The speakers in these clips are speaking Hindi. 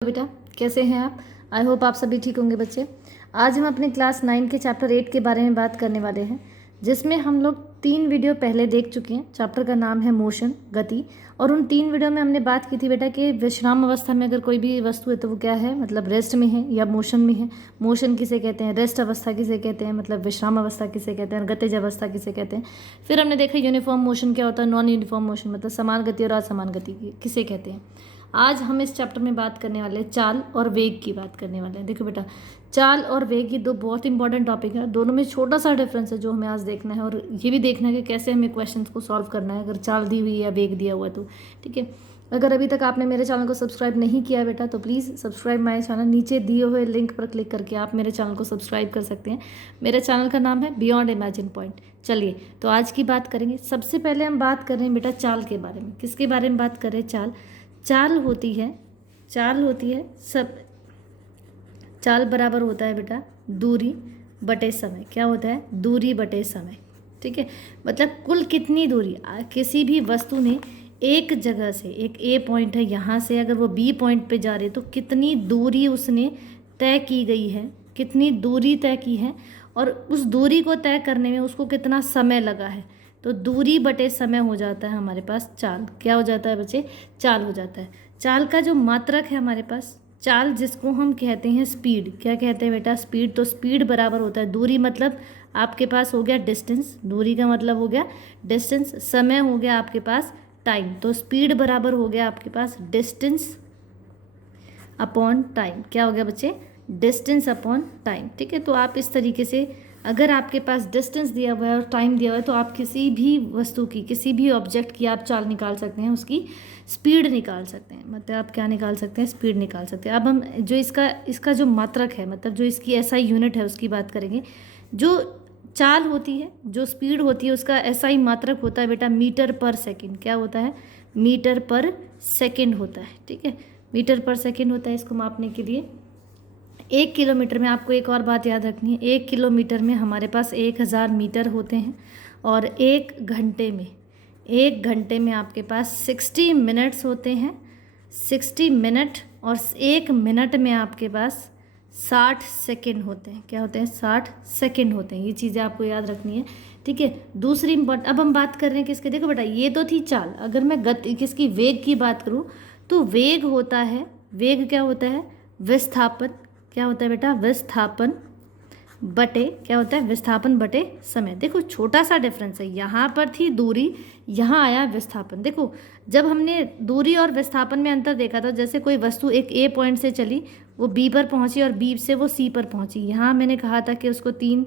बेटा कैसे हैं आप। आई होप आप सभी ठीक होंगे बच्चे। आज हम अपने क्लास 9 के चैप्टर 8 के बारे में बात करने वाले हैं, जिसमें हम लोग 3 वीडियो पहले देख चुके हैं। चैप्टर का नाम है मोशन, गति। और उन 3 वीडियो में हमने बात की थी बेटा कि विश्राम अवस्था में अगर कोई भी वस्तु है तो वो क्या है, मतलब रेस्ट में है या मोशन में है। मोशन किसे कहते हैं, रेस्ट अवस्था किसे कहते हैं, मतलब विश्राम अवस्था किसे कहते हैं, और गतिज अवस्था किसे कहते हैं। फिर हमने देखा यूनिफॉर्म मोशन क्या होता है, नॉन यूनिफॉर्म मोशन मतलब समान गति और असमान गति किसे कहते हैं। आज हम इस चैप्टर में बात करने वाले हैं चाल और वेग की बात करने वाले हैं। देखो बेटा, चाल और वेग ये दो बहुत इंपॉर्टेंट टॉपिक है। दोनों में छोटा सा डिफरेंस है जो हमें आज देखना है, और ये भी देखना है कि कैसे हमें क्वेश्चंस को सॉल्व करना है अगर चाल दी हुई या वेग दिया हुआ है तो। ठीक है, अगर अभी तक आपने मेरे चैनल को सब्सक्राइब नहीं किया है बेटा तो प्लीज़ सब्सक्राइब माय चैनल। नीचे दिए हुए लिंक पर क्लिक करके आप मेरे चैनल को सब्सक्राइब कर सकते हैं। मेरे चैनल का नाम है बियॉन्ड इमेजिन पॉइंट। चलिए तो आज की बात करेंगे। सबसे पहले हम बात कर रहे हैं बेटा चाल के बारे में। किसके बारे में बात कर रहे हैं? चाल होती है सब। चाल बराबर होता है बेटा दूरी बटे समय। क्या होता है? दूरी बटे समय। ठीक है, मतलब कुल कितनी दूरी किसी भी वस्तु ने एक जगह से, एक ए पॉइंट है यहाँ से, अगर वो बी पॉइंट पे जा रही तो कितनी दूरी उसने तय की गई है, कितनी दूरी तय की है, और उस दूरी को तय करने में उसको कितना समय लगा है। तो दूरी बटे समय हो जाता है हमारे पास चाल। क्या हो जाता है बच्चे? चाल हो जाता है। चाल का जो मात्रक है हमारे पास, चाल जिसको हम कहते हैं स्पीड। क्या कहते हैं बेटा? स्पीड। तो स्पीड बराबर होता है दूरी, मतलब आपके पास हो गया डिस्टेंस, दूरी का मतलब हो गया डिस्टेंस, समय हो गया आपके पास टाइम। तो स्पीड बराबर हो गया आपके पास डिस्टेंस अपॉन टाइम। क्या हो गया बच्चे? Distance upon time. ठीक है, तो आप इस तरीके से अगर आपके पास डिस्टेंस दिया हुआ है और टाइम दिया हुआ है तो आप किसी भी वस्तु की, किसी भी ऑब्जेक्ट की आप चाल निकाल सकते हैं, उसकी स्पीड निकाल सकते हैं। मतलब आप क्या निकाल सकते हैं? स्पीड निकाल सकते हैं। अब हम जो इसका जो मात्रक है, मतलब जो इसकी एसआई यूनिट है उसकी बात करेंगे। जो चाल होती है, जो स्पीड होती है, उसका एसआई मात्रक होता है बेटा मीटर पर सेकेंड। क्या होता है? मीटर पर सेकेंड होता है। ठीक है, मीटर पर सेकेंड होता है इसको मापने के लिए। 1 किलोमीटर में, आपको एक और बात याद रखनी है, 1 किलोमीटर में हमारे पास 1000 मीटर होते हैं, और 1 घंटे में आपके पास 60 मिनट्स होते हैं। 60 मिनट, और 1 मिनट में आपके पास 60 सेकेंड होते हैं। क्या होते हैं? 60 सेकेंड होते हैं। ये चीज़ें आपको याद रखनी है। ठीक है, दूसरी इम्पोर्टेंट, अब हम बात कर रहे हैं किसके? देखो बेटा, ये तो थी चाल। अगर मैं गति किसकी, वेग की बात करूँ तो वेग होता है, वेग क्या होता है? विस्थापन। क्या होता है बेटा? विस्थापन बटे, क्या होता है? विस्थापन बटे समय। देखो छोटा सा डिफरेंस है, यहाँ पर थी दूरी, यहाँ आया विस्थापन। देखो जब हमने दूरी और विस्थापन में अंतर देखा था, जैसे कोई वस्तु एक ए पॉइंट से चली, वो बी पर पहुँची, और बी से वो सी पर पहुँची। यहाँ मैंने कहा था कि उसको 3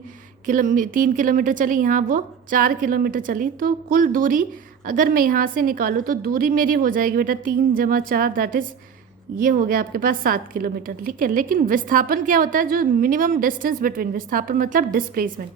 किलोमीटर चली, यहाँ वो 4 किलोमीटर चली। तो कुल दूरी अगर मैं यहाँ से निकालूँ तो दूरी मेरी हो जाएगी बेटा 3 + 4, दैट इज़, ये हो गया आपके पास 7 किलोमीटर। ठीक है, लेकिन विस्थापन क्या होता है? जो मिनिमम डिस्टेंस बिटवीन, विस्थापन मतलब डिस्प्लेसमेंट।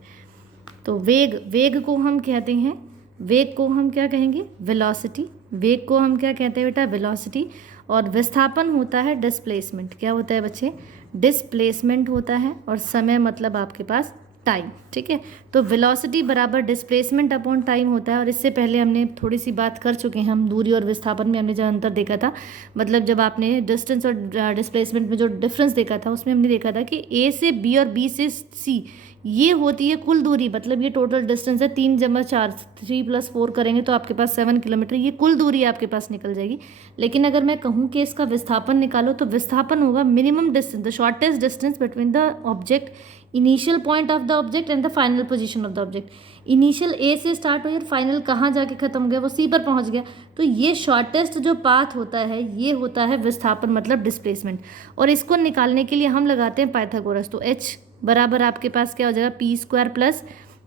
तो वेग को हम कहते हैं, वेग को हम क्या कहेंगे? वेलोसिटी। वेग को हम क्या कहते हैं बेटा? वेलोसिटी। और विस्थापन होता है डिस्प्लेसमेंट। क्या होता है बच्चे? डिस्प्लेसमेंट होता है। और समय मतलब आपके पास टाइम। ठीक है, तो वेलोसिटी बराबर डिस्प्लेसमेंट अपॉन टाइम होता है। और इससे पहले हमने थोड़ी सी बात कर चुके हैं, हम दूरी और विस्थापन में हमने जो अंतर देखा था, मतलब जब आपने डिस्टेंस और डिस्प्लेसमेंट में जो डिफरेंस देखा था, उसमें हमने देखा था कि ए से बी और बी से सी, ये होती है कुल दूरी। मतलब ये टोटल डिस्टेंस है 3 + 4, 3 + 4 करेंगे तो आपके पास 7 किलोमीटर, ये कुल दूरी आपके पास निकल जाएगी। लेकिन अगर मैं कहूँ कि इसका विस्थापन निकालो तो विस्थापन होगा minimum distance, the shortest distance between the object, initial point of the object and the final position of the object. Initial A से स्टार्ट हुई और फाइनल कहाँ जाके खत्म हो गया? वो सी पर पहुँच गया। तो ये शॉर्टेस्ट जो पाथ होता है, ये होता है विस्थापन मतलब डिस्प्लेसमेंट। और इसको निकालने के लिए हम लगाते हैं पाइथागोरस। तो h बराबर आपके पास क्या हो जाएगा? p² +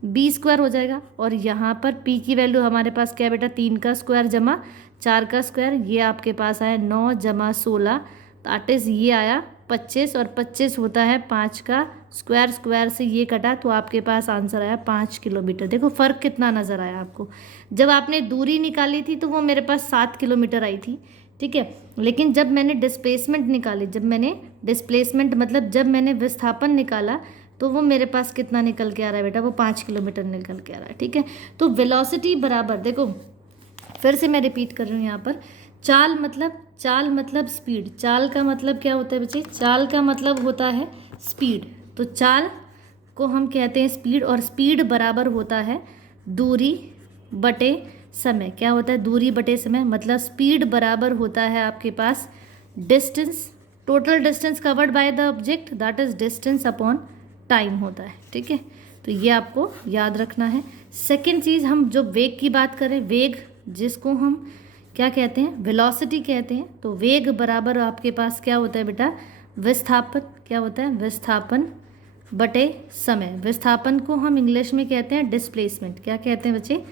b² हो जाएगा। और यहाँ पर p की वैल्यू हमारे पास क्या है बेटा? 3 का स्क्वायर जमा 4 का स्क्वायर, ये आपके पास आया 9 + 16, दैट इज़ ये आया 25, और 25 होता है 5 का स्क्वायर, स्क्वायर से ये कटा तो आपके पास आंसर आया 5 किलोमीटर। देखो फ़र्क कितना नज़र आया आपको। जब आपने दूरी निकाली थी तो वो मेरे पास 7 किलोमीटर आई थी। ठीक है, लेकिन जब मैंने डिस्प्लेसमेंट निकाली, जब मैंने विस्थापन निकाला तो वो मेरे पास कितना निकल के आ रहा है बेटा? वो 5 किलोमीटर निकल के आ रहा है। ठीक है, तो वेलोसिटी बराबर, देखो फिर से मैं रिपीट कर रही हूँ यहाँ पर, चाल मतलब स्पीड। चाल का मतलब क्या होता है बच्चे? चाल का मतलब होता है स्पीड। तो चाल को हम कहते हैं स्पीड, और स्पीड बराबर होता है दूरी बटे समय। क्या होता है? दूरी बटे समय। मतलब स्पीड बराबर होता है आपके पास distance, total distance covered by the object, that is distance upon time होता है। ठीक है, तो ये आपको याद रखना है। सेकेंड चीज़, हम जो वेग की बात करें, वेग जिसको हम क्या कहते हैं? वेलोसिटी कहते हैं। तो वेग बराबर आपके पास क्या होता है बेटा? विस्थापन। क्या होता है? विस्थापन बटे समय। विस्थापन को हम इंग्लिश में कहते हैं डिस्प्लेसमेंट। क्या कहते हैं बच्चे?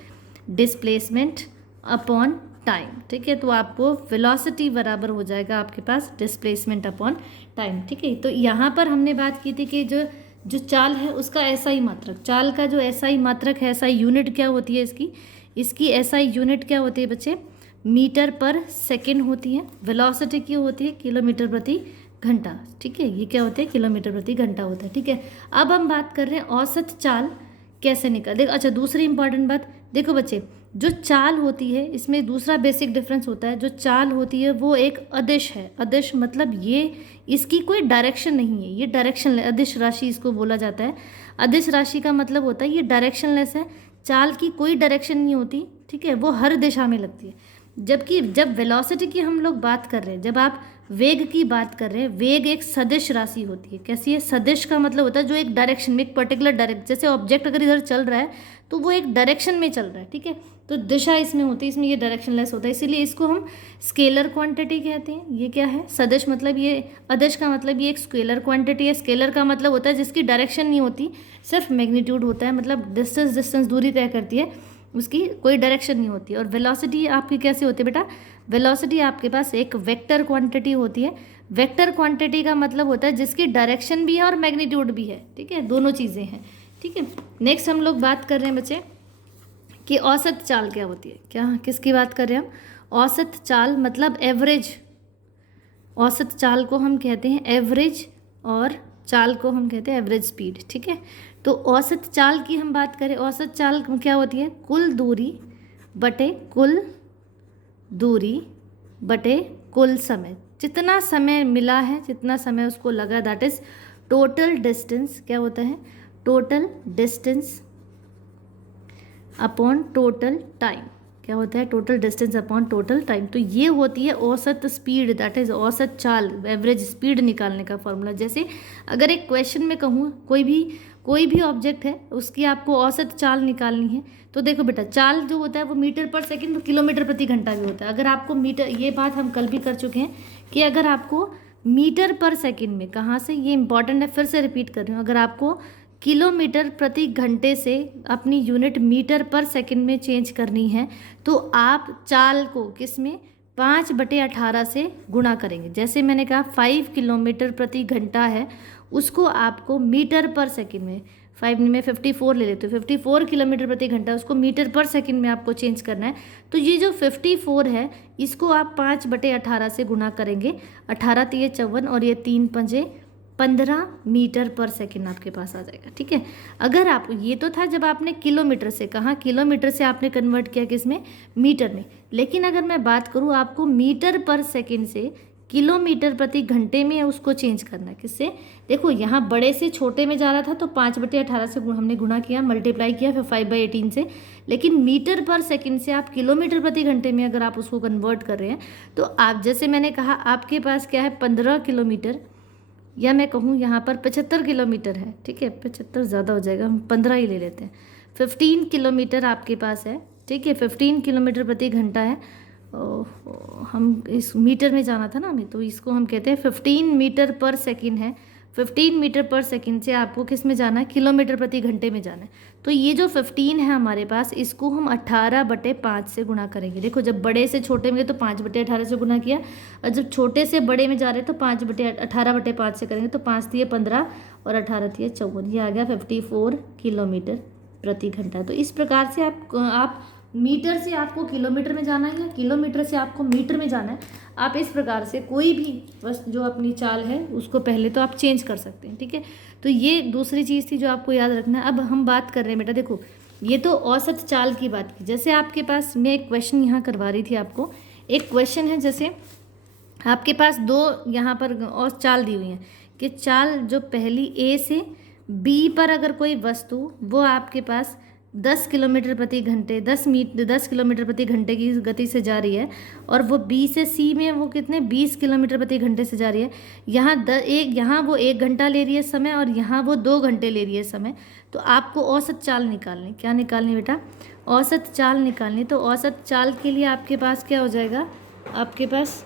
Displacement upon time. ठीक है, तो आपको वेलोसिटी बराबर हो जाएगा आपके पास डिस्प्लेसमेंट अपॉन टाइम। ठीक है, तो यहाँ पर हमने बात की थी कि जो चाल है उसका एसआई मात्रक, चाल का जो एसआई मात्रक है, एसआई यूनिट क्या होती है इसकी एसआई यूनिट क्या होती है बच्चे? मीटर पर सेकेंड होती है। वेलोसिटी की होती है किलोमीटर प्रति घंटा। ठीक है, ये क्या होता है? किलोमीटर प्रति घंटा होता है। ठीक है, अब हम बात कर रहे हैं औसत चाल कैसे निकाल। देखो, अच्छा, दूसरी इंपॉर्टेंट बात, देखो बच्चे, जो चाल होती है इसमें दूसरा बेसिक डिफरेंस होता है। जो चाल होती है वो एक अदिश है। अदिश मतलब ये, इसकी कोई डायरेक्शन नहीं है, ये डायरेक्शन, अदिश राशि इसको बोला जाता है। अदिश राशि का मतलब होता है ये डायरेक्शनलेस है, चाल की कोई डायरेक्शन नहीं होती। ठीक है, वो हर दिशा में लगती है। जबकि जब वेलोसिटी की हम लोग बात कर रहे हैं, जब आप वेग की बात कर रहे हैं, वेग एक सदिश राशि होती है। कैसी है? सदिश का मतलब होता है जो एक डायरेक्शन में, एक पर्टिकुलर डायरेक्शन, जैसे ऑब्जेक्ट अगर इधर चल रहा है तो वो एक डायरेक्शन में चल रहा है। ठीक है, तो दिशा इसमें होती है, इसमें ये डायरेक्शनलेस होता है, इसीलिए इसको हम स्केलर क्वांटिटी कहते हैं। ये क्या है? सदिश मतलब ये, अदिश का मतलब ये एक स्केलर क्वांटिटी है। स्केलर का मतलब होता है जिसकी डायरेक्शन नहीं होती, सिर्फ मैग्नीट्यूड होता है, मतलब डिस्टेंस दूरी तय करती है, उसकी कोई डायरेक्शन नहीं होती। और वेलोसिटी आपकी कैसे होती है बेटा? वेलोसिटी आपके पास एक वेक्टर क्वांटिटी होती है। वेक्टर क्वांटिटी का मतलब होता है जिसकी डायरेक्शन भी है और मैग्नीट्यूड भी है। ठीक है, दोनों चीज़ें हैं। ठीक है, नेक्स्ट हम लोग बात कर रहे हैं बच्चे कि औसत चाल क्या होती है। क्या, किसकी बात कर रहे हैं हम? औसत चाल मतलब एवरेज। औसत चाल को हम कहते हैं एवरेज, और चाल को हम कहते हैं एवरेज स्पीड। ठीक है, तो औसत चाल की हम बात करें, औसत चाल क्या होती है? कुल दूरी बटे कुल समय। जितना समय मिला है, जितना समय उसको लगा, दैट इज टोटल डिस्टेंस। क्या होता है? Total distance upon total time. क्या होता है? Total distance upon total time. तो ये होती है औसत स्पीड, दैट इज औसत चाल, एवरेज स्पीड निकालने का फॉर्मूला। जैसे अगर एक क्वेश्चन में कहूँ, कोई भी ऑब्जेक्ट है उसकी आपको औसत चाल निकालनी है, तो देखो बेटा, चाल जो होता है वो मीटर पर सेकंड, किलोमीटर प्रति घंटा भी होता है। अगर आपको मीटर, ये बात हम कल भी कर चुके हैं कि अगर आपको मीटर पर सेकंड में, कहाँ से, ये इंपॉर्टेंट है, फिर से रिपीट कर रही हूँ, अगर आपको किलोमीटर प्रति घंटे से अपनी यूनिट मीटर पर सेकंड में चेंज करनी है, तो आप चाल को किस में? 5/18 से गुणा करेंगे। जैसे मैंने कहा 5 किलोमीटर प्रति घंटा है, उसको आपको मीटर पर सेकंड में, 5 में 54 ले लेते हो, 54 किलोमीटर प्रति घंटा, उसको मीटर पर सेकंड में आपको चेंज करना है। तो ये जो 54 है इसको आप 5/18 से गुणा करेंगे। 18 तिये 54 और ये 3 पंजे 15 मीटर पर सेकंड आपके पास आ जाएगा। ठीक है, अगर आप, ये तो था जब आपने किलोमीटर से कहा, किलोमीटर से आपने कन्वर्ट किया किसमें? मीटर में। लेकिन अगर मैं बात करूँ, आपको मीटर पर सेकंड से किलोमीटर प्रति घंटे में उसको चेंज करना है। किससे? देखो, यहाँ बड़े से छोटे में जा रहा था तो 5/18 से हमने गुणा किया, मल्टीप्लाई किया, फिर 5/18 से। लेकिन मीटर पर सेकंड से आप किलोमीटर प्रति घंटे में अगर आप उसको कन्वर्ट कर रहे हैं, तो आप, जैसे मैंने कहा, आपके पास क्या है? 15 किलोमीटर, या मैं कहूँ यहाँ पर 75 किलोमीटर है। ठीक है, 75 ज़्यादा हो जाएगा, हम 15 ही ले लेते हैं। 15 किलोमीटर आपके पास है। ठीक है, 15 किलोमीटर प्रति घंटा है। हम इस मीटर में जाना था ना हमें, तो इसको हम कहते हैं 15 मीटर पर सेकंड है। 15 मीटर पर सेकंड से आपको किस में जाना है? किलोमीटर प्रति घंटे में जाना है। तो ये जो 15 है हमारे पास, इसको हम 18/5 से गुणा करेंगे। देखो, जब बड़े से छोटे में गए तो 5/18 से गुणा किया, और जब छोटे से बड़े में जा रहे हैं तो 18/5 से करेंगे। तो 5 तिये 15 और 18 तिये 54, ये आ गया 54 किलोमीटर प्रति घंटा। तो इस प्रकार से आप मीटर से आपको किलोमीटर में जाना है या किलोमीटर से आपको मीटर में जाना है, आप इस प्रकार से कोई भी बस जो अपनी चाल है उसको पहले तो आप चेंज कर सकते हैं। ठीक है, तो ये दूसरी चीज़ थी जो आपको याद रखना है। अब हम बात कर रहे हैं बेटा, देखो, ये तो औसत चाल की बात की। जैसे आपके पास, मैं एक क्वेश्चन यहाँ करवा रही थी आपको, एक क्वेश्चन है, जैसे आपके पास दो यहाँ पर और चाल दी हुई हैं कि चाल जो पहली ए से बी पर अगर कोई वस्तु वो आपके पास 10 किलोमीटर प्रति घंटे 10 किलोमीटर प्रति घंटे की गति से जा रही है, और वो बी से सी में वो कितने 20 किलोमीटर प्रति घंटे से जा रही है। यहाँ वो 1 घंटा ले रही है समय, और यहाँ वो 2 घंटे ले रही है समय। तो आपको औसत चाल निकालनी। क्या निकालनी बेटा? औसत चाल निकालनी। तो औसत चाल के लिए आपके पास क्या हो जाएगा? आपके पास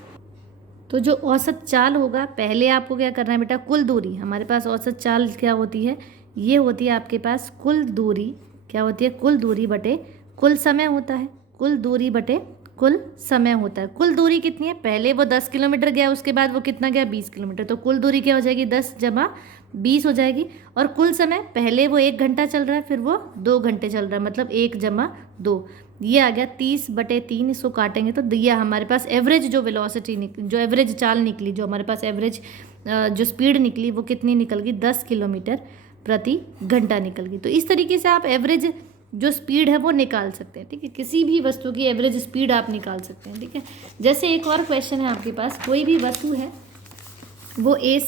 तो जो औसत चाल होगा, पहले आपको क्या करना है बेटा? कुल दूरी। हमारे पास औसत चाल क्या होती है? ये होती है आपके पास कुल दूरी। क्या होती है? कुल दूरी बटे कुल समय होता है। कुल दूरी बटे कुल समय होता है। कुल दूरी कितनी है? पहले वो 10 किलोमीटर गया, उसके बाद वो कितना गया? 20 किलोमीटर। तो कुल दूरी क्या हो जाएगी? 10 जमा 20 हो जाएगी। और कुल समय, पहले वो 1 घंटा चल रहा है, फिर वो 2 घंटे चल रहा है, मतलब 1 जमा 2, ये आ गया 30/3। इसको काटेंगे तो दिया हमारे पास एवरेज जो वेलोसिटी जो एवरेज चाल निकली, जो हमारे पास एवरेज जो स्पीड निकली, वो कितनी निकल गई? 10 किलोमीटर प्रति घंटा निकल गई। तो इस तरीके से आप एवरेज जो स्पीड है वो निकाल सकते हैं। ठीक है, किसी भी वस्तु की एवरेज स्पीड आप निकाल सकते हैं। ठीक है, जैसे एक और क्वेश्चन है आपके पास, कोई भी वस्तु है वो ए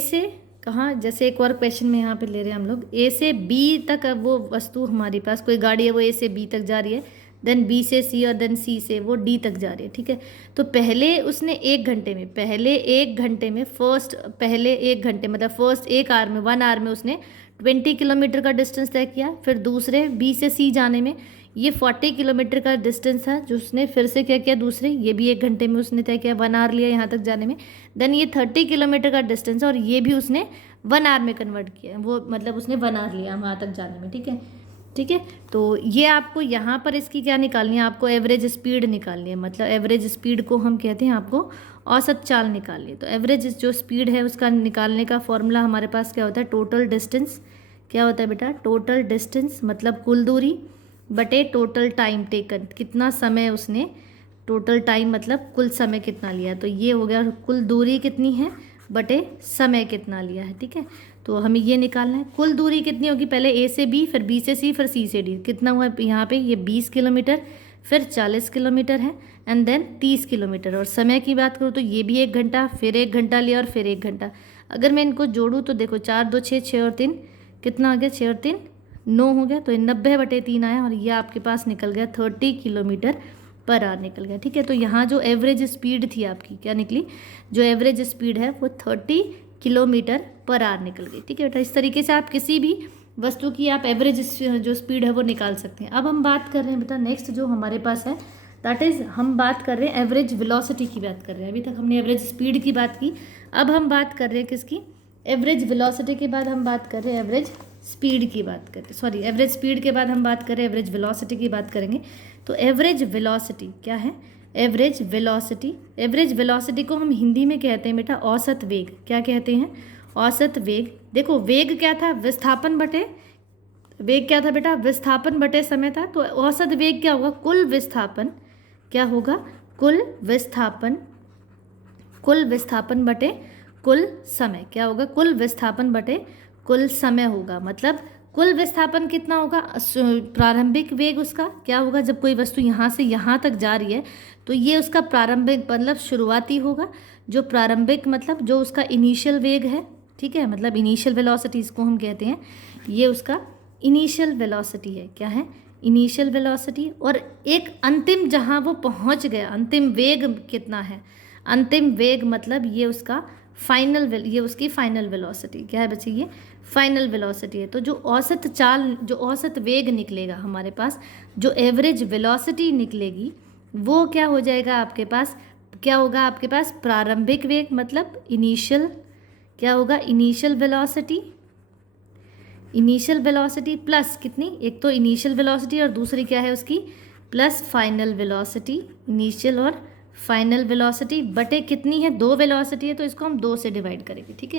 से कहाँ, जैसे एक और क्वेश्चन में यहाँ पे ले रहे हैं हम लोग, ए से बी तक। वो वस्तु हमारे पास कोई गाड़ी है, वो ए से बी तक जा रही है, देन बी से सी, और देन सी से वो डी तक जा रही है। ठीक है, तो पहले उसने 1 घंटे में मतलब फर्स्ट 1 आवर में 1 आवर में उसने 20 किलोमीटर का डिस्टेंस तय किया। फिर दूसरे बी से सी जाने में ये 40 किलोमीटर का डिस्टेंस है, जो उसने फिर से क्या किया? दूसरे, ये भी 1 घंटे में उसने तय किया, 1 आवर लिया यहाँ तक जाने में। देन ये 30 किलोमीटर का डिस्टेंस है, और ये भी उसने 1 आवर में कन्वर्ट किया, वो मतलब उसने 1 आवर लिया वहाँ तक जाने में। ठीक है, तो ये आपको यहाँ पर इसकी क्या निकालनी है? आपको एवरेज स्पीड निकालनी है। मतलब एवरेज स्पीड को हम कहते हैं आपको औसत चाल निकालनी है। तो एवरेज जो स्पीड है उसका निकालने का फॉर्मूला हमारे पास क्या होता है? Total distance. क्या होता है बेटा? टोटल डिस्टेंस मतलब कुल दूरी बटे टोटल टाइम टेकन, कितना समय उसने, टोटल टाइम मतलब कुल समय कितना लिया। तो ये हो गया कुल दूरी कितनी है बटे समय कितना लिया है। ठीक है, तो हमें ये निकालना है कुल दूरी कितनी होगी? पहले ए से बी, फिर बी से सी, फिर सी से डी। कितना हुआ यहाँ पे? ये 20 किलोमीटर, फिर 40 किलोमीटर है, एंड देन 30 किलोमीटर। और समय की बात करूँ तो ये भी 1 घंटा, फिर 1 घंटा लिया, और फिर 1 घंटा। अगर मैं इनको जोड़ूँ तो देखो 4 2 6, 6 और 3 कितना आ गया? 6 और 3 9 हो गया। तो 90/3 आया, और ये आपके पास निकल गया 30 किलोमीटर पर आवर निकल गया। ठीक है, तो यहाँ जो एवरेज स्पीड थी आपकी क्या निकली? जो एवरेज स्पीड है वो 30 किलोमीटर पर आवर निकल गई। ठीक है बेटा, इस तरीके से आप किसी भी वस्तु की आप एवरेज जो स्पीड है वो निकाल सकते हैं। अब हम बात कर रहे हैं बेटा नेक्स्ट जो हमारे पास है, दैट इज़ हम बात कर रहे हैं एवरेज वेलोसिटी की बात कर रहे हैं। अभी तक हमने एवरेज स्पीड की बात की, अब हम बात कर रहे हैं किसकी? एवरेज वेलोसिटी के बाद हम बात कर रहे हैं एवरेज स्पीड की बात करें, सॉरी एवरेज स्पीड के बाद हम बात करें एवरेज वेलोसिटी की बात करेंगे। तो एवरेज वेलोसिटी क्या है? एवरेज वेलोसिटी को हम हिंदी में कहते हैं बेटा औसत वेग। क्या कहते हैं? औसत वेग। देखो वेग क्या था? विस्थापन बटे वेग क्या था बेटा? विस्थापन बटे समय था। तो औसत वेग क्या होगा? कुल विस्थापन। क्या होगा? कुल विस्थापन बटे कुल समय। क्या होगा? कुल विस्थापन बटे कुल समय होगा। मतलब कुल विस्थापन कितना होगा? प्रारंभिक वेग उसका क्या होगा? जब कोई वस्तु यहाँ से यहाँ तक जा रही है तो ये उसका प्रारंभिक मतलब शुरुआती होगा। जो प्रारंभिक मतलब जो उसका इनिशियल वेग है, ठीक है, मतलब इनिशियल वेलोसिटी इसको हम कहते हैं, ये उसका इनिशियल वेलोसिटी है। क्या है? Initial velocity. और एक अंतिम जहाँ वो पहुँच गया, अंतिम वेग कितना है? अंतिम वेग मतलब ये उसका ये उसकी फाइनल वेलोसिटी। क्या है बच्चे? ये फाइनल वेलोसिटी है। तो जो औसत वेग निकलेगा हमारे पास, जो एवरेज वेलोसिटी निकलेगी, वो क्या हो जाएगा आपके पास? क्या होगा आपके पास? प्रारंभिक वेग मतलब इनिशियल, क्या होगा? इनिशियल वेलोसिटी प्लस कितनी? एक तो इनिशियल वेलोसिटी और दूसरी क्या है उसकी? Plus final velocity. इनिशियल और फाइनल वेलोसिटी बटे कितनी है? 2 वेलोसिटी है, तो इसको हम 2 से डिवाइड करेंगे। ठीक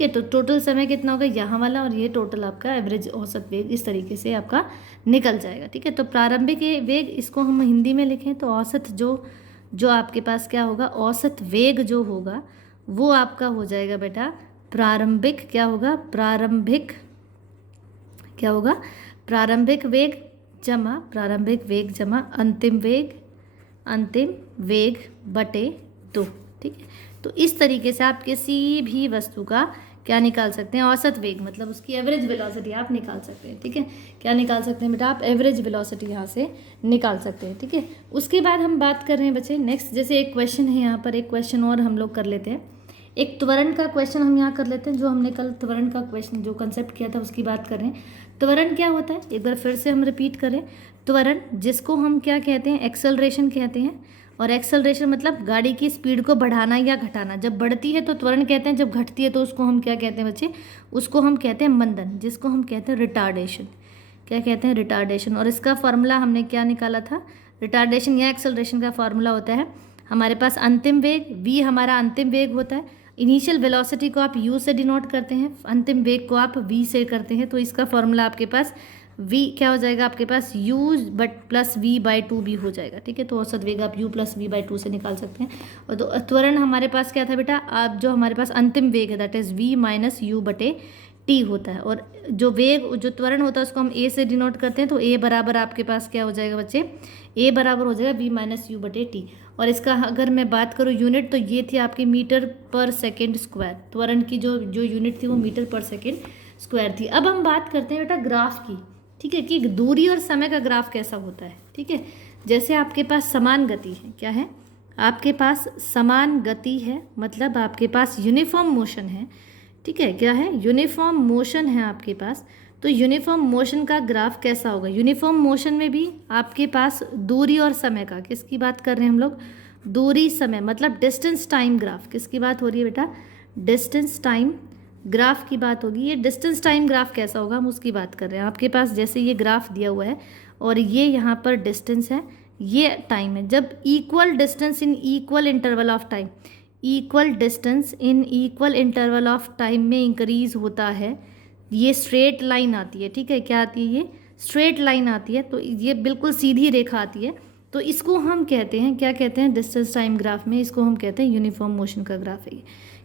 है, तो टोटल समय कितना होगा यहाँ वाला, और ये टोटल आपका एवरेज औसत वेग इस तरीके से आपका निकल जाएगा। ठीक है, तो प्रारंभिक वेग इसको हम हिंदी में लिखें तो औसत जो आपके पास क्या होगा? औसत वेग जो होगा वो आपका हो जाएगा बेटा प्रारंभिक। क्या होगा? प्रारंभिक वेग जमा अंतिम वेग अंतिम वेग बटे 2। ठीक है, तो इस तरीके से आप किसी भी वस्तु का क्या निकाल सकते हैं, औसत वेग, मतलब उसकी एवरेज वेलोसिटी आप निकाल सकते हैं। ठीक है, क्या निकाल सकते हैं बेटा, आप एवरेज वेलोसिटी यहाँ से निकाल सकते हैं। ठीक है, उसके बाद हम बात कर रहे हैं बच्चे नेक्स्ट, जैसे एक क्वेश्चन है यहाँ पर, एक क्वेश्चन और हम लोग कर लेते हैं। एक त्वरण का क्वेश्चन हम यहाँ कर लेते हैं, जो हमने कल त्वरण का क्वेश्चन जो कंसेप्ट किया था उसकी बात कर रहे हैं। त्वरण क्या होता है, एक बार फिर से हम रिपीट करें। त्वरण जिसको हम क्या कहते हैं, एक्सेलरेशन कहते हैं। और एक्सेलरेशन मतलब गाड़ी की स्पीड को बढ़ाना या घटाना। जब बढ़ती है तो त्वरण कहते हैं, जब घटती है तो उसको हम क्या कहते हैं बच्चे, उसको हम कहते हैं मंदन, जिसको हम कहते हैं रिटार्डेशन। क्या कहते हैं, रिटार्डेशन। और इसका फॉर्मूला हमने क्या निकाला था, रिटार्डेशन या एक्सेलरेशन का फॉर्मूला होता है हमारे पास अंतिम वेग, v हमारा अंतिम वेग होता है। इनिशियल वेलोसिटी को आप u से डिनोट करते हैं, अंतिम वेग को आप v से करते हैं। तो इसका फॉर्मूला आपके पास v क्या हो जाएगा, आपके पास u बट प्लस v/2 भी हो जाएगा। ठीक है, तो औसत वेग आप u प्लस v/2 से निकाल सकते हैं। और तो त्वरण हमारे पास क्या था बेटा, आप जो हमारे पास अंतिम वेग है that is v minus you बटे टी होता है। और जो वेग जो त्वरण होता है उसको हम a से डिनोट करते हैं। तो a बराबर आपके पास क्या हो जाएगा बच्चे, a बराबर हो जाएगा v माइनस यू बटे टी। और इसका अगर मैं बात करूँ यूनिट, तो ये थी आपकी मीटर पर सेकेंड स्क्वायर। त्वरण की जो यूनिट थी वो मीटर पर सेकेंड स्क्वायर थी। अब हम बात करते हैं बेटा ग्राफ की। ठीक है, कि दूरी और समय का ग्राफ कैसा होता है। ठीक है, जैसे आपके पास समान गति है, क्या है, आपके पास समान गति है, मतलब आपके पास यूनिफॉर्म मोशन है। ठीक है, क्या है, यूनिफॉर्म मोशन है आपके पास। तो यूनिफॉर्म मोशन का ग्राफ कैसा होगा, यूनिफॉर्म मोशन में भी आपके पास दूरी और समय का, किसकी बात कर रहे हैं हम लोग, दूरी समय मतलब डिस्टेंस टाइम ग्राफ। किसकी बात हो रही है बेटा, डिस्टेंस टाइम ग्राफ की बात होगी। ये डिस्टेंस टाइम ग्राफ कैसा होगा हम उसकी बात कर रहे हैं। आपके पास जैसे ये ग्राफ दिया हुआ है और ये यहाँ पर डिस्टेंस है, ये टाइम है। जब equal distance in equal interval of time, equal distance in equal interval of time में इंक्रीज होता है, ये स्ट्रेट लाइन आती है। ठीक है, क्या आती है, ये स्ट्रेट लाइन आती है। तो ये बिल्कुल सीधी रेखा आती है। तो इसको हम कहते हैं, क्या कहते हैं, डिस्टेंस टाइम ग्राफ में इसको हम कहते हैं यूनिफॉर्म मोशन का ग्राफ है। ये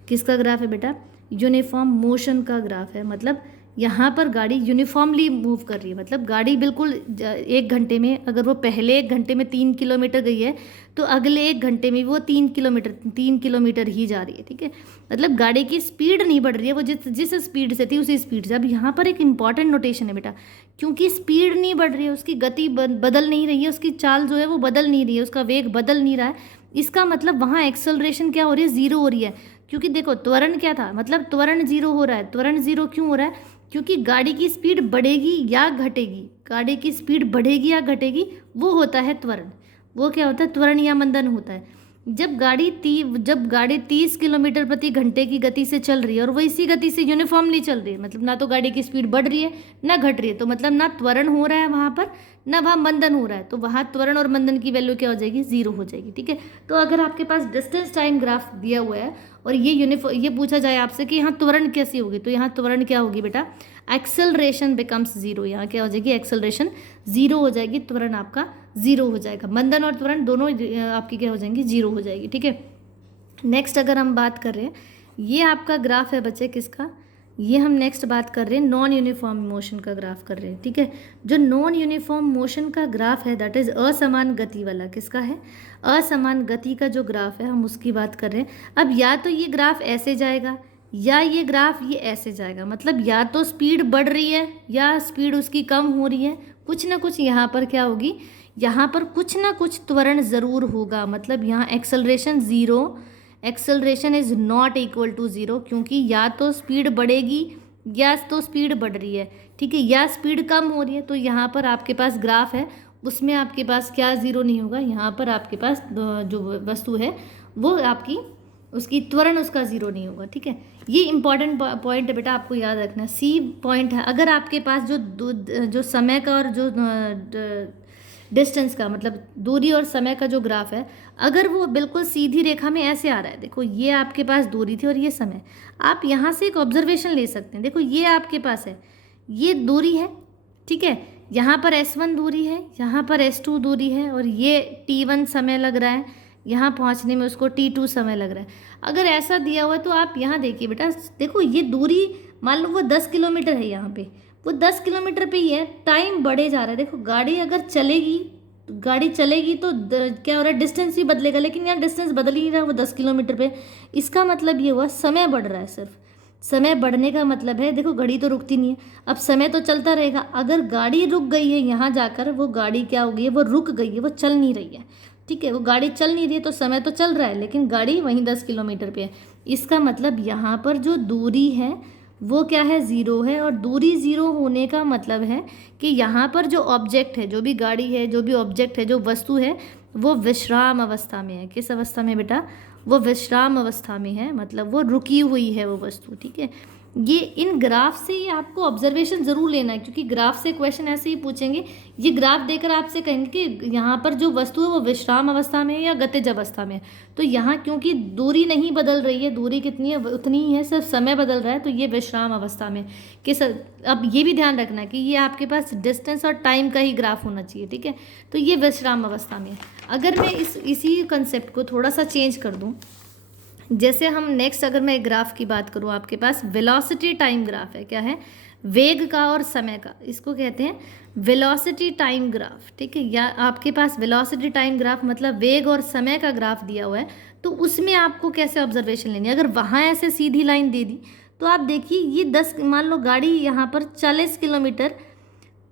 किसका ग्राफ है बेटा, यूनिफॉर्म मोशन का ग्राफ है। मतलब यहाँ पर गाड़ी यूनिफॉर्मली मूव कर रही है, मतलब गाड़ी बिल्कुल 1 घंटे में, अगर वो पहले 1 घंटे में 3 किलोमीटर गई है तो अगले 1 घंटे में वो 3 किलोमीटर ही जा रही है। ठीक है, मतलब गाड़ी की स्पीड नहीं बढ़ रही है, वो जिस स्पीड से थी उसी स्पीड से। अब यहाँ पर एक इंपॉर्टेंट नोटेशन है बेटा, क्योंकि स्पीड नहीं बढ़ रही है, उसकी गति बदल नहीं रही है, उसकी चाल जो है वो बदल नहीं रही है, उसका वेग बदल नहीं रहा है। इसका मतलब वहाँ एक्सेलरेशन क्या हो रही है, ज़ीरो हो रही है। क्योंकि देखो त्वरण क्या था, मतलब त्वरण जीरो हो रहा है। त्वरण जीरो क्यों हो रहा है, क्योंकि गाड़ी की स्पीड बढ़ेगी या घटेगी, गाड़ी की स्पीड बढ़ेगी या घटेगी, वो होता है त्वरण। वो क्या होता है, त्वरण या मंदन होता है। जब गाड़ी 30 किलोमीटर प्रति घंटे की गति से चल रही है और वो इसी गति से यूनिफॉर्मली चल रही है, मतलब ना तो गाड़ी की स्पीड बढ़ रही है ना घट रही है, तो मतलब ना त्वरण हो रहा है वहाँ पर, ना वहाँ मंदन हो रहा है। तो वहाँ त्वरण और मंदन की वैल्यू क्या हो जाएगी, ज़ीरो हो जाएगी। ठीक है, तो अगर आपके पास डिस्टेंस टाइम ग्राफ दिया हुआ है और ये पूछा जाए आपसे कि यहाँ त्वरण कैसी होगी, तो यहाँ त्वरण क्या होगी बेटा, एक्सेलरेशन बिकम्स ज़ीरो। यहाँ क्या हो जाएगी, एक्सेलरेशन ज़ीरो हो जाएगी, त्वरण आपका ज़ीरो हो जाएगा। मंदन और त्वरण दोनों आपकी क्या हो जाएंगी, ज़ीरो हो जाएगी। ठीक है, नेक्स्ट अगर हम बात कर रहे हैं, ये आपका ग्राफ है बच्चे किसका, ये हम नेक्स्ट बात कर रहे हैं नॉन यूनिफॉर्म मोशन का ग्राफ कर रहे हैं। ठीक है, जो नॉन यूनिफॉर्म मोशन का ग्राफ है दैट इज़ असमान गति वाला, किसका है, असमान गति का जो ग्राफ है हम उसकी बात कर रहे हैं। अब या तो ये ग्राफ ऐसे जाएगा या ये ग्राफ ये ऐसे जाएगा, मतलब या तो स्पीड बढ़ रही है या स्पीड उसकी कम हो रही है, कुछ ना कुछ यहाँ पर क्या होगी, यहाँ पर कुछ ना कुछ त्वरण ज़रूर होगा। मतलब यहाँ acceleration zero, acceleration is not equal to zero, क्योंकि या तो स्पीड बढ़ेगी या तो स्पीड बढ़ रही है। ठीक है, या स्पीड कम हो रही है। तो यहाँ पर आपके पास ग्राफ है, उसमें आपके पास क्या ज़ीरो नहीं होगा, यहाँ पर आपके पास जो वस्तु है वो आपकी उसकी त्वरण उसका ज़ीरो नहीं होगा। ठीक है, ये इंपॉर्टेंट पॉइंट है बेटा, आपको याद रखना। सी पॉइंट है, अगर आपके पास जो समय का और जो डिस्टेंस का मतलब दूरी और समय का जो ग्राफ है, अगर वो बिल्कुल सीधी रेखा में ऐसे आ रहा है, देखो ये आपके पास दूरी थी और ये समय, आप यहाँ से एक ऑब्जर्वेशन ले सकते हैं। देखो ये आपके पास है, ये दूरी है। ठीक है, यहाँ पर S1 दूरी है, यहाँ पर S2 दूरी है और ये T1 समय लग रहा है, यहाँ पहुँचने में उसको T2 समय लग रहा है। अगर ऐसा दिया हुआ है तो आप यहाँ देखिए बेटा, देखो ये दूरी मान लो वो 10 किलोमीटर है, यहाँ पे वो 10 किलोमीटर पे ही है, टाइम बढ़े जा रहा है। देखो गाड़ी अगर चलेगी गाड़ी चलेगी तो क्या हो रहा है, डिस्टेंस भी बदलेगा, लेकिन यहाँ डिस्टेंस बदल ही नहीं रहा, वो 10 किलोमीटर पे। इसका मतलब ये हुआ समय बढ़ रहा है। सिर्फ समय बढ़ने का मतलब है, देखो घड़ी तो रुकती नहीं है, अब समय तो चलता रहेगा। अगर गाड़ी रुक गई है यहाँ जाकर, वो गाड़ी क्या हो गई है, वो रुक गई है, वो चल नहीं रही है, ठीक है, वो गाड़ी चल नहीं रही है, तो समय तो चल रहा है लेकिन गाड़ी वहीं 10 किलोमीटर पे है। इसका मतलब यहाँ पर जो दूरी है वो क्या है, ज़ीरो है। और दूरी ज़ीरो होने का मतलब है कि यहाँ पर जो ऑब्जेक्ट है, जो भी गाड़ी है, जो भी ऑब्जेक्ट है, जो वस्तु है, वो विश्राम अवस्था में है। किस अवस्था में बेटा, वो विश्राम अवस्था में है, मतलब वो रुकी हुई है वो वस्तु, ठीक है। ये इन ग्राफ से ये आपको ऑब्जर्वेशन ज़रूर लेना है, क्योंकि ग्राफ से क्वेश्चन ऐसे ही पूछेंगे। ये ग्राफ देकर आपसे कहेंगे कि यहाँ पर जो वस्तु है वो विश्राम अवस्था में है या गतिज अवस्था में है। तो यहाँ क्योंकि दूरी नहीं बदल रही है, दूरी कितनी है उतनी ही है, सिर्फ समय बदल रहा है, तो ये विश्राम अवस्था में अब ये भी ध्यान रखना है कि ये आपके पास डिस्टेंस और टाइम का ही ग्राफ होना चाहिए, ठीक है। तो ये विश्राम अवस्था में है। अगर मैं इसी कंसेप्ट को थोड़ा सा चेंज कर दूँ, जैसे हम नेक्स्ट अगर मैं ग्राफ की बात करूँ, आपके पास वेलोसिटी टाइम ग्राफ है, क्या है, वेग का और समय का, इसको कहते हैं वेलोसिटी टाइम ग्राफ, ठीक है। या आपके पास वेलोसिटी टाइम ग्राफ मतलब वेग और समय का ग्राफ दिया हुआ है, तो उसमें आपको कैसे ऑब्जर्वेशन लेनी है। अगर वहाँ ऐसे सीधी लाइन दे दी तो आप देखिए ये 10, मान लो गाड़ी यहाँ पर 40 किलोमीटर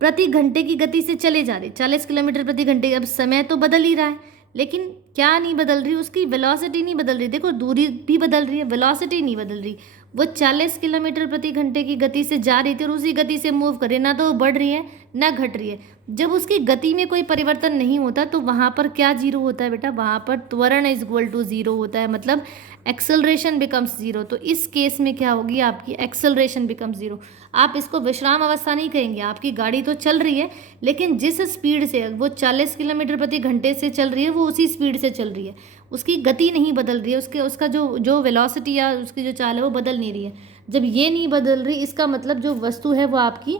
प्रति घंटे की गति से चले जा रही, 40 किलोमीटर प्रति घंटे। अब समय तो बदल ही रहा है, लेकिन क्या नहीं बदल रही, उसकी वेलोसिटी नहीं बदल रही। देखो दूरी भी बदल रही है, वेलोसिटी नहीं बदल रही। वो 40 किलोमीटर प्रति घंटे की गति से जा रही थी और उसी गति से मूव कर रही है, ना तो वो बढ़ रही है ना घट रही है। जब उसकी गति में कोई परिवर्तन नहीं होता तो वहाँ पर क्या जीरो होता है बेटा, वहाँ पर त्वरण इज इक्वल टू जीरो होता है, मतलब एक्सेलरेशन बिकम्स जीरो। तो इस केस में क्या होगी, आपकी एक्सेलरेशन बिकम्स जीरो। आप इसको विश्राम अवस्था नहीं कहेंगे, आपकी गाड़ी तो चल रही है लेकिन जिस स्पीड से वो 40 किलोमीटर प्रति घंटे से चल रही है वो उसी स्पीड से चल रही है, उसकी गति नहीं बदल रही है, उसका जो वेलोसिटी या उसकी जो चाल है वो बदल नहीं रही है। जब ये नहीं बदल रही, इसका मतलब जो वस्तु है वो आपकी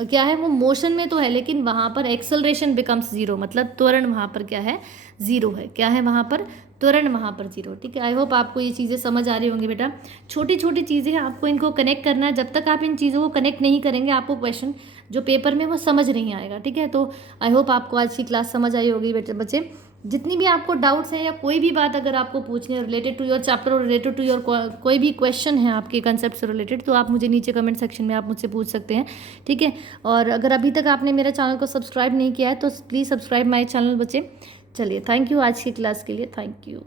क्या है, वो मोशन में तो है लेकिन वहाँ पर एक्सेलरेशन बिकम्स जीरो, मतलब त्वरण वहाँ पर क्या है, जीरो है। क्या है वहाँ पर, त्वरण वहाँ पर जीरो, ठीक है। आई होप आपको ये चीज़ें समझ आ रही होंगी बेटा। छोटी छोटी चीज़ें हैं, आपको इनको कनेक्ट करना है। जब तक आप इन चीज़ों को कनेक्ट नहीं करेंगे आपको क्वेश्चन जो पेपर में वो समझ नहीं आएगा, ठीक है। तो आई होप आपको आज की क्लास समझ आई होगी बेटे बच्चे। जितनी भी आपको डाउट्स हैं या कोई भी बात अगर आपको पूछनी है रिलेटेड टू योर चैप्टर और रिलेटेड टू योर कोई भी क्वेश्चन है आपके कंसेप्ट से रिलेटेड, तो आप मुझे नीचे कमेंट सेक्शन में आप मुझसे पूछ सकते हैं, ठीक है। और अगर अभी तक आपने मेरे चैनल को सब्सक्राइब नहीं किया है तो प्लीज़ सब्सक्राइब माई चैनल बच्चे। चलिए, थैंक यू आज की क्लास के लिए, थैंक यू।